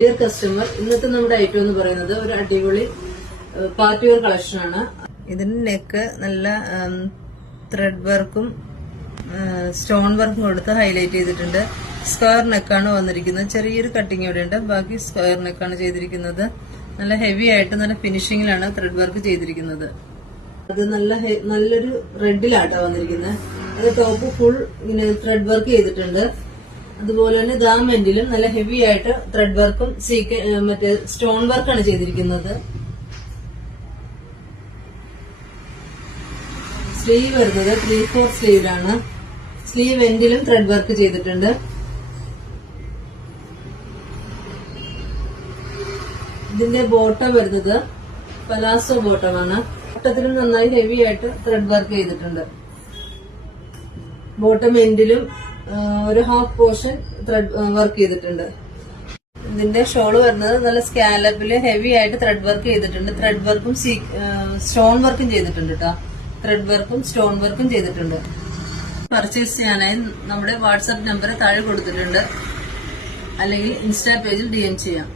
Dear customer, ഇന്നത്തെ നമ്മുടെ item എന്ന് പറയുന്നത് ഒരു അടിപൊളി പാർട്ടി വെയർ കളക്ഷൻ ആണ്. ഇതിന്റെ നെക്ക് നല്ല ത്രെഡ് വർക്കും സ്റ്റോൺ വർക്കും കൊടുത്ത് ഹൈലൈറ്റ് ചെയ്തിട്ടുണ്ട്. സ്ക്വയർ നെക്കാണ് വന്നിരിക്കുന്നത്. ചെറിയൊരു കട്ടിങ് ഇവിടെ ഉണ്ട്. ബാക്കി സ്ക്വയർ നെക്കാണ് ചെയ്തിരിക്കുന്നത്. നല്ല ഹെവി ആയിട്ട് നല്ല ഫിനിഷിങ്ങിലാണ് ത്രെഡ് വർക്ക് ചെയ്തിരിക്കുന്നത്. അത് നല്ലൊരു റെഡിലാട്ടോ വന്നിരിക്കുന്നത്. അത് ടോപ്പ് ഫുൾ ഇങ്ങനെ ത്രെഡ് വർക്ക് ചെയ്തിട്ടുണ്ട്. അതുപോലെ തന്നെ ദാമെന്റിലും നല്ല ഹെവി ആയിട്ട് ത്രെഡ് വർക്കും മറ്റേ സ്റ്റോൺ വർക്കാണ് ചെയ്തിരിക്കുന്നത്. സ്ലീവ് വരുന്നത് 3/4 സ്ലീവിലാണ്. സ്ലീവ് എൻഡിലും ത്രെഡ് വർക്ക് ചെയ്തിട്ടുണ്ട്. ഇതിന്റെ ബോട്ടം വരുന്നത് പലാസോ ബോട്ടമാണ്. ബോട്ടത്തിലും നന്നായി ഹെവി ആയിട്ട് ത്രെഡ് വർക്ക് ചെയ്തിട്ടുണ്ട്. ബോട്ടം എൻഡിലും ഒരു ഹാഫ് പോർഷൻ ത്രെഡ് വർക്ക് ചെയ്തിട്ടുണ്ട്. ഇതിന്റെ ഷോള് വരുന്നത് നല്ല സ്കാലപ്പില് ഹെവി ആയിട്ട് ത്രെഡ് വർക്ക് ചെയ്തിട്ടുണ്ട്. ത്രെഡ് വർക്കും സ്റ്റോൺ വർക്കും ചെയ്തിട്ടുണ്ട് കേട്ടോ. ത്രെഡ് വർക്കും സ്റ്റോൺ വർക്കും ചെയ്തിട്ടുണ്ട്. പർച്ചേസ് ചെയ്യാനായി നമ്മുടെ വാട്സാപ്പ് നമ്പർ താഴെ കൊടുത്തിട്ടുണ്ട്. അല്ലെങ്കിൽ ഇൻസ്റ്റാ പേജിൽ DM ചെയ്യാം.